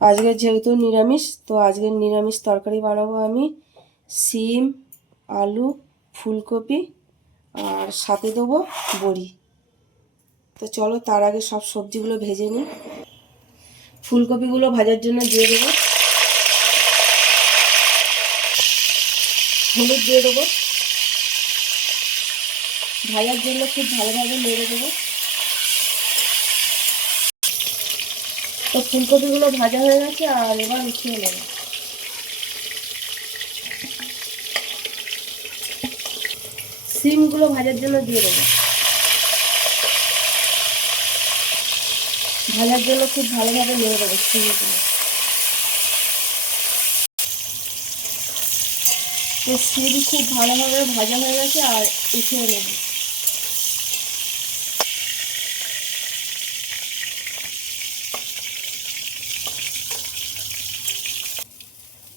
আজকে যেহেতু নিরামিষ, তো আজকে নিরামিষ তরকারি বানাবো আমি। সিম, আলু, ফুলকপি আর সাথে দেবো বড়ি। তো চলো তার আগে সব সবজিগুলো ভেজে নিই। ফুলকপিগুলো ভাজার জন্য দিয়ে দেবো, হলুদ দিয়ে দেবো, ভাজার জন্য খুব ভালোভাবে নেড়ে দেবো। তো ফুলকপিগুলো ভাজা হয়ে গেছে, আর এবার উঠিয়ে নেবো। সিমগুলো ভাজার জন্য দিয়ে দেবো, ভাজার জন্য খুব ভালোভাবে নেড়ে দেবো সিমগুলো। তো সিম খুব ভালোভাবে ভাজা হয়ে গেছে, আর উঠিয়ে নেব।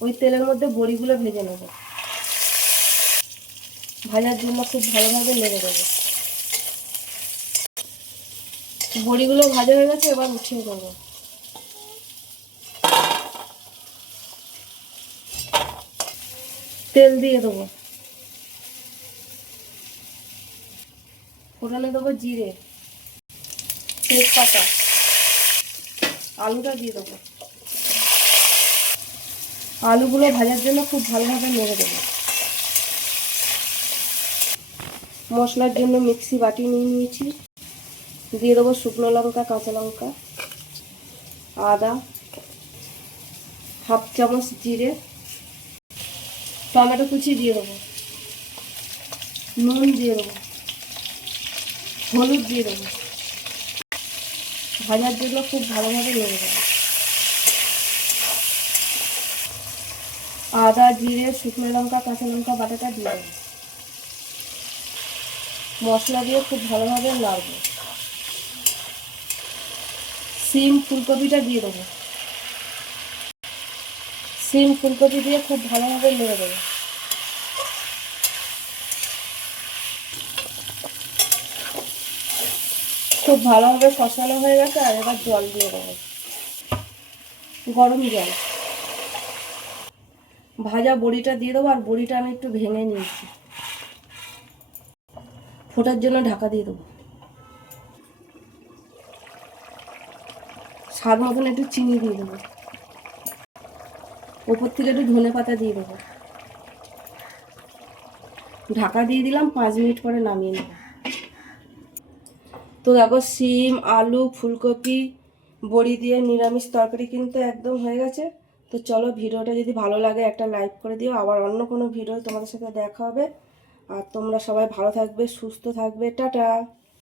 ওই তেলের মধ্যে বড়িগুলো ভেজে নেব, ভাজার জন্য খুব ভালোভাবে নেড়ে দেবো। বড়িগুলো ভাজা হয়ে গেছে, এবার উঠিয়ে দেবো। তেল দিয়ে দেবো, ফোড়নে দেবো জিরে, তেজপাতা, আলুটা দিয়ে দেবো। আলুগুলো ভাজার জন্য খুব ভালোভাবে নেড়ে দেবো। মশলার জন্য মিক্সি বাটি নিয়ে নিয়েছি, দিয়ে দেবো শুকনো লঙ্কা, কাঁচা লঙ্কা, আদা, হাফ চামচ জিরে, টমেটো কুচি দিয়ে দেবো, নুন দিয়ে দেবো, হলুদ দিয়ে দেবো। ভাজার জন্য খুব ভালোভাবে নেড়ে দেবো। আদা, জিরে, শুকনো লঙ্কা, কাঁচা লঙ্কা বাটাটা দিয়ে দেবো। মশলা দিয়ে খুব ভালোভাবে নাড়বো। সিম ফুলকপিটা দিয়ে দেবো, সিম ফুলকপি দিয়ে খুব ভালোভাবে নেড়ে দেবো। খুব ভালোভাবে কষানো হয়ে গেছে, আর এবার জল দিয়ে দেবো, গরম জল। ভাজা বড়িটা দিয়ে দেবো, আর বড়িটা আমি একটু ভেঙে নিয়েছি। ফোটার জন্য ঢাকা দিয়ে দেবো। স্বাদ মতন একটু চিনি দিয়ে দেবো, ওপর থেকে একটু ধনে পাতা দিয়ে দেবো। ঢাকা দিয়ে দিলাম, 5 মিনিট পরে নামিয়ে নেব। তো দেখো সিম, আলু, ফুলকপি, বড়ি দিয়ে নিরামিষ তরকারি কিন্তু একদম হয়ে গেছে। তো চলো, ভিডিওটা যদি ভালো লাগে একটা লাইক করে দিও। আবার অন্য কোনো ভিডিও তোমাদের সাথে দেখা হবে। আর তোমরা সবাই ভালো থাকবে, সুস্থ থাকবে। টাটা।